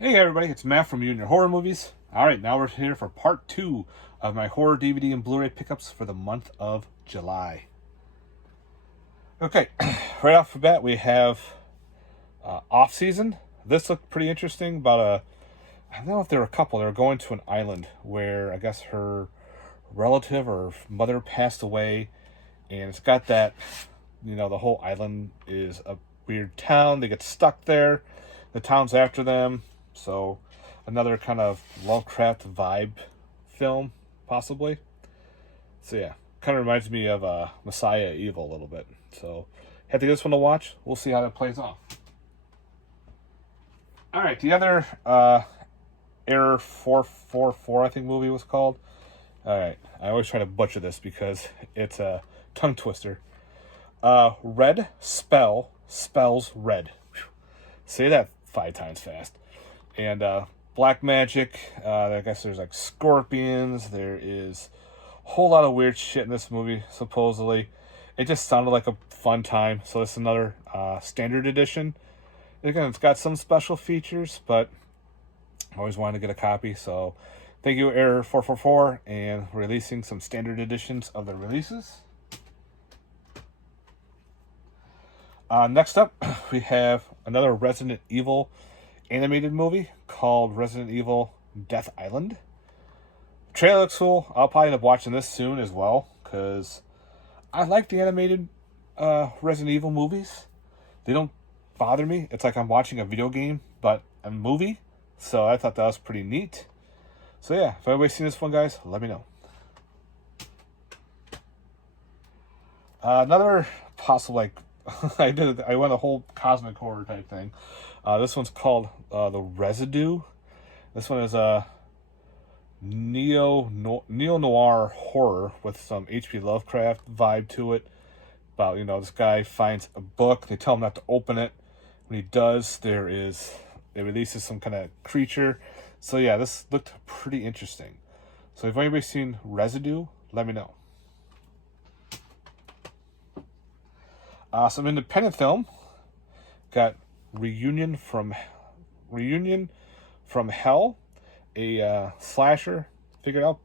Hey everybody, it's Matt from Union Horror Movies. Alright, now we're here for part 2 of my horror DVD and Blu-ray pickups for the month of July. Okay, right off the bat we have Offseason. This looked pretty interesting about I don't know if there were a couple, they were going to an island where I guess her relative or mother passed away, and it's got that, the whole island is a weird town. They get stuck there. The town's after them. So another kind of Lovecraft vibe film, possibly. So yeah, kind of reminds me of Messiah Evil a little bit. So had to get this one to watch. We'll see how that plays off. All right, the other Error 444, I think movie was called. All right, I always try to butcher this because it's a tongue twister. Red spells red. Whew. Say that 5 times fast. And black magic. I guess there's like scorpions. There is a whole lot of weird shit in this movie, supposedly. It just sounded like a fun time. So it's another standard edition. Again, it's got some special features, but I always wanted to get a copy. So thank you, Error 444, and releasing some standard editions of the releases. Next up, we have another Resident Evil animated movie called Resident Evil Death Island. The trailer looks cool. I'll probably end up watching this soon as well, because I like the animated Resident Evil movies. They don't bother me. It's like I'm watching a video game, but a movie. So I thought that was pretty neat. So yeah, if anybody's seen this one, guys, let me know. Another possible, I went a whole cosmic horror type thing. This one's called The Residue. This one is a neo-noir horror with some H.P. Lovecraft vibe to it. About, this guy finds a book. They tell him not to open it. When he does, it releases some kind of creature. So yeah, this looked pretty interesting. So if anybody's seen Residue, let me know. Some independent film. Got Reunion from Hell, a slasher. Figured out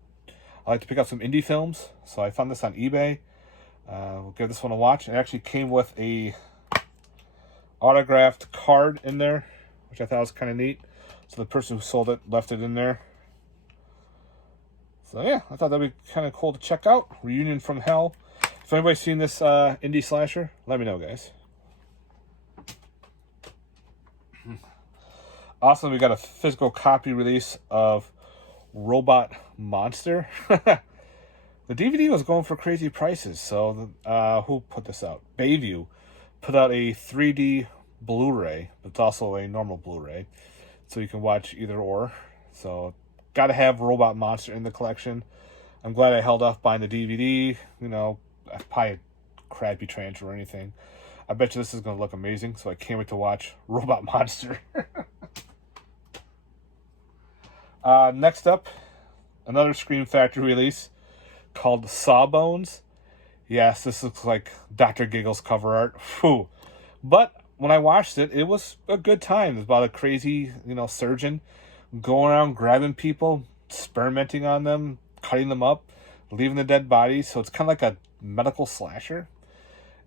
I like to pick up some indie films, so I found this on eBay. We'll give this one a watch. It actually came with a autographed card in there, which I thought was kind of neat. So the person who sold it left it in there. So yeah, I thought that'd be kind of cool to check out. Reunion from Hell. If anybody's seen this indie slasher, let me know, guys. Also, we got a physical copy release of Robot Monster. The DVD was going for crazy prices. So, who put this out? Bayview put out a 3D Blu-ray. It's also a normal Blu-ray. So you can watch either or. So, got to have Robot Monster in the collection. I'm glad I held off buying the DVD. Probably a crappy transfer or anything. I bet you this is going to look amazing. So I can't wait to watch Robot Monster. Next up, another Scream Factory release called Sawbones. Yes, this looks like Dr. Giggle's cover art. Whew. But when I watched it, it was a good time. It's about a crazy, surgeon going around grabbing people, experimenting on them, cutting them up, leaving the dead bodies. So it's kind of like a medical slasher.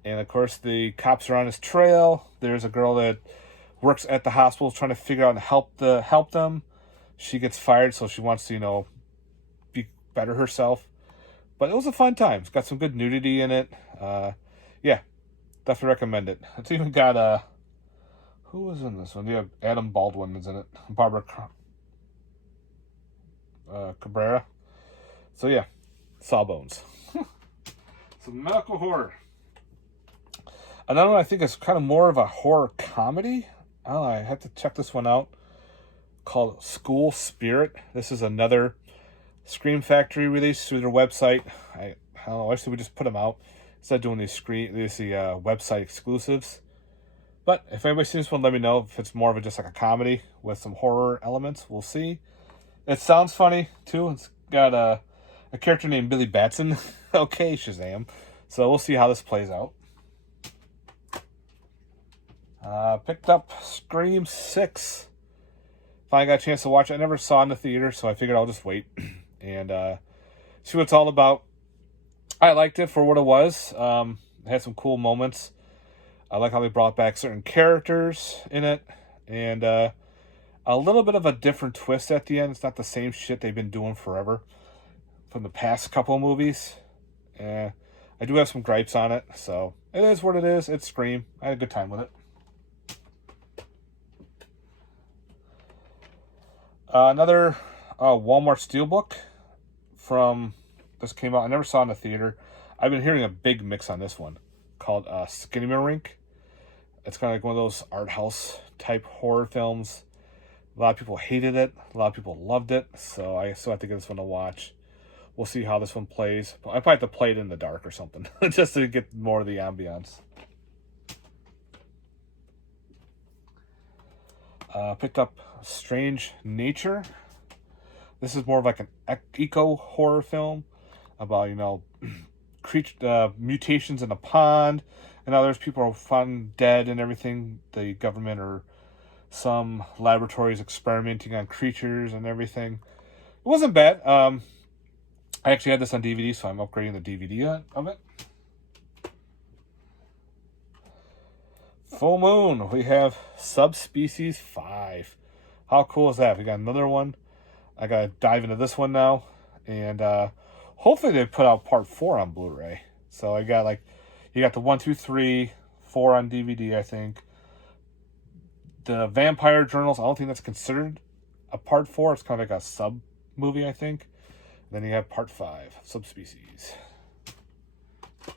And of course, the cops are on his trail. There's a girl that works at the hospital trying to figure out how to help them. She gets fired, so she wants to, be better herself. But it was a fun time. It's got some good nudity in it. Yeah, definitely recommend it. It's even got, who was in this one? Yeah, Adam Baldwin is in it. Barbara Cabrera. So yeah, Sawbones. Some medical horror. Another one I think is kind of more of a horror comedy. I don't know, I have to check this one out. Called School Spirit. This is another Scream Factory release through their website. I don't know. Actually, we just put them out instead of doing these website exclusives. But if anybody's seen this one, let me know if it's more of just like a comedy with some horror elements. We'll see. It sounds funny too. It's got a character named Billy Batson. Okay, Shazam. So we'll see how this plays out. Picked up Scream 6. finally got a chance to watch it. I never saw it in the theater, so I figured I'll just wait and see what it's all about. I liked it for what it was. It had some cool moments. I like how they brought back certain characters in it, and a little bit of a different twist at the end. It's not the same shit they've been doing forever from the past couple of movies. I do have some gripes on it, so it is what it is. It's Scream. I had a good time with it. Another Walmart Steelbook from this came out. I never saw it in the theater. I've been hearing a big mix on this one called Skinnyman Rink. It's kind of like one of those art house type horror films. A lot of people hated it. A lot of people loved it. So I still have to give this one a watch. We'll see how this one plays. I probably have to play it in the dark or something just to get more of the ambiance. Picked up Strange Nature. This is more of like an eco horror film about, mutations in a pond, and others people are found dead and everything. The government or some laboratories experimenting on creatures and everything. It wasn't bad. I actually had this on DVD, so I'm upgrading the DVD of it. Full Moon, we have Subspecies 5. How cool is that? We got another one. I got to dive into this one now. And hopefully they put out part 4 on Blu-ray. So I got you got the 1, 2, 3, 4 on DVD, I think. The Vampire Journals, I don't think that's considered a part 4. It's kind of like a sub-movie, I think. Then you have part 5, Subspecies.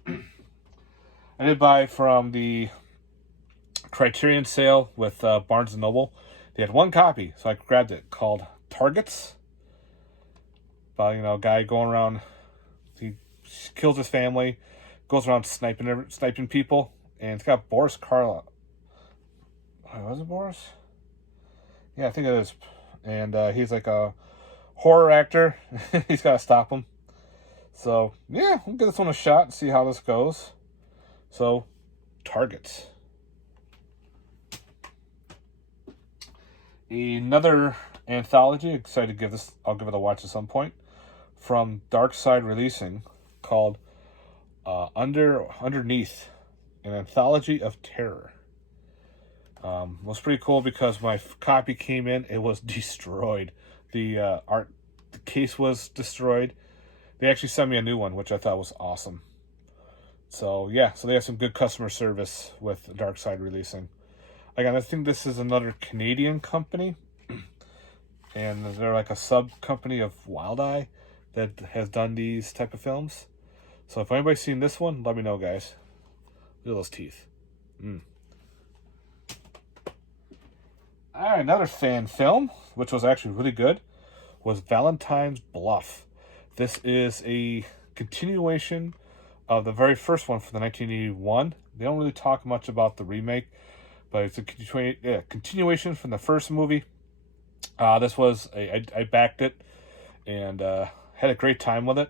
I did buy from the Criterion sale with Barnes & Noble. They had one copy, so I grabbed it, called Targets. About, a guy going around, he kills his family, goes around sniping people, and it's got Boris Karloff. Was it Boris? Yeah, I think it is. And he's like a horror actor. He's got to stop him. So, yeah, we'll give this one a shot and see how this goes. So, Targets. Another anthology, excited to give this, I'll give it a watch at some point, from Darkside Releasing, called Underneath, an anthology of terror. It was pretty cool because my copy came in, it was destroyed. The case was destroyed. They actually sent me a new one, which I thought was awesome. So yeah, so they have some good customer service with Darkside Releasing. Again, I think this is another Canadian company, and they're like a sub company of Wild Eye that has done these type of films. So if anybody's seen this one, let me know, guys. Look at those teeth. Alright, another fan film, which was actually really good, was Valentines Bluff. This is a continuation of the very first one from the 1981. They don't really talk much about the remake, but it's a continuation from the first movie. This was, I backed it, and had a great time with it.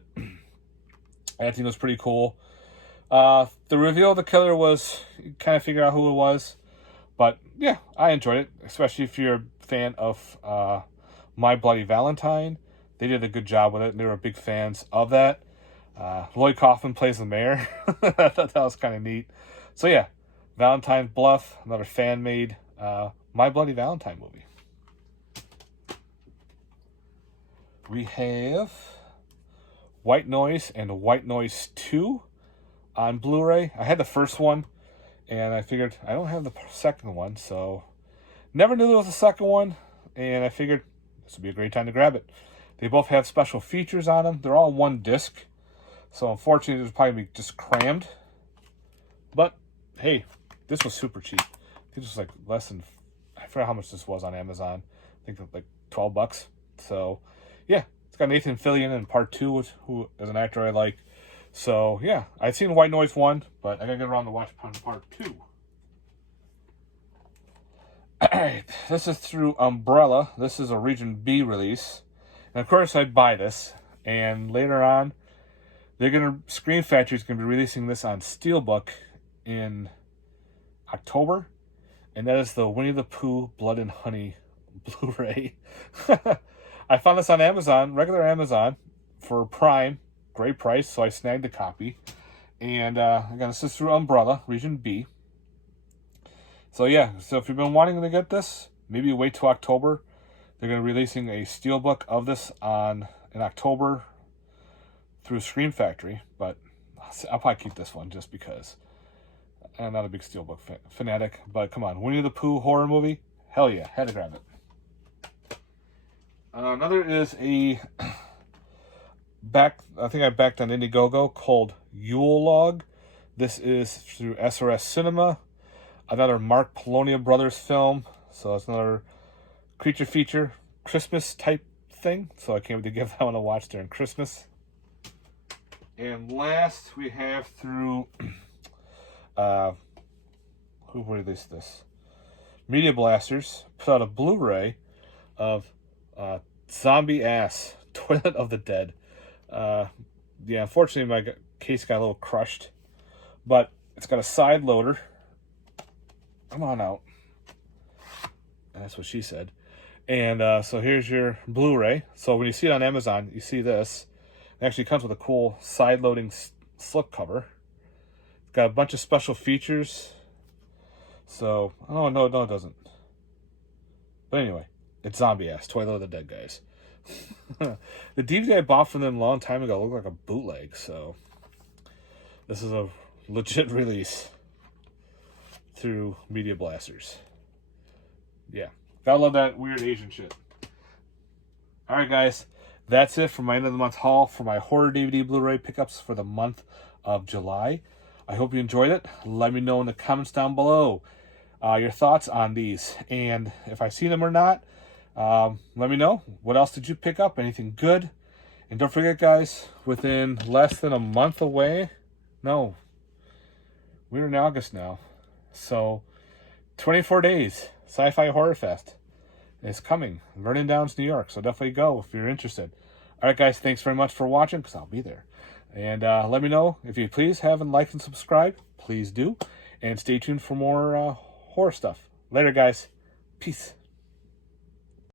I think it was pretty cool. The reveal of the killer was, you kind of figure out who it was. But yeah, I enjoyed it, especially if you're a fan of My Bloody Valentine. They did a good job with it, and they were big fans of that. Lloyd Kaufman plays the mayor. I thought that was kind of neat. So yeah, Valentine's Bluff, another fan-made My Bloody Valentine movie. We have White Noise and White Noise 2 on Blu-ray. I had the first one, and I figured I don't have the second one, so never knew there was a second one, and I figured this would be a great time to grab it. They both have special features on them. They're all one disc, so unfortunately, it's probably be just crammed. But hey, this was super cheap. I think this was like less than, I forgot how much this was on Amazon. I think like $12. So yeah, it's got Nathan Fillion in part 2, who is an actor I like. So yeah, I'd seen White Noise 1, but I gotta get around to watch part 2. Alright, this is through Umbrella. This is a Region B release. And of course I'd buy this. And later on, Screen Factory's gonna be releasing this on Steelbook in October. And that is the Winnie the Pooh Blood and Honey Bluray. I found this on Amazon, regular Amazon, for Prime. Great price, so I snagged a copy. And again, this is through Umbrella, Region B. So yeah, so if you've been wanting to get this, maybe wait till October. They're going to be releasing a steelbook of this in October through Scream Factory. But I'll probably keep this one just because I'm not a big steelbook fanatic. But come on, Winnie the Pooh horror movie? Hell yeah, had to grab it. Another is I think I backed on Indiegogo, called Yule Log. This is through SRS Cinema. Another Mark Polonia Brothers film. So it's another creature feature, Christmas type thing. So I can't wait to give that one a watch during Christmas. And last we have through who released this? Media Blasters put out a Blu-ray of Zombie Ass, Toilet of the Dead. Yeah, unfortunately my case got a little crushed, but it's got a side loader. Come on out. And that's what she said. And so here's your Blu-ray. So when you see it on Amazon, you see this. It actually comes with a cool side-loading slip cover. It's got a bunch of special features. So, oh, no, it doesn't. But anyway, it's Zombie Ass, Toilet of the Dead, guys. The DVD I bought from them a long time ago looked like a bootleg, so this is a legit release through Media Blasters. Yeah, gotta love that weird Asian shit. Alright guys, that's it for my end of the month haul for my horror DVD Blu-ray pickups for the month of July. I hope you enjoyed it. Let me know in the comments down below your thoughts on these, and if I see them or not. Let me know. What else did you pick up? Anything good? And don't forget, guys, within less than a month away, no, we're in August now, so 24 days, Sci-Fi Horror Fest is coming. Vernon Downs, New York, so definitely go if you're interested. All right, guys, thanks very much for watching, because I'll be there. And let me know, if you please, haven't liked and subscribed, please do. And stay tuned for more horror stuff. Later, guys. Peace.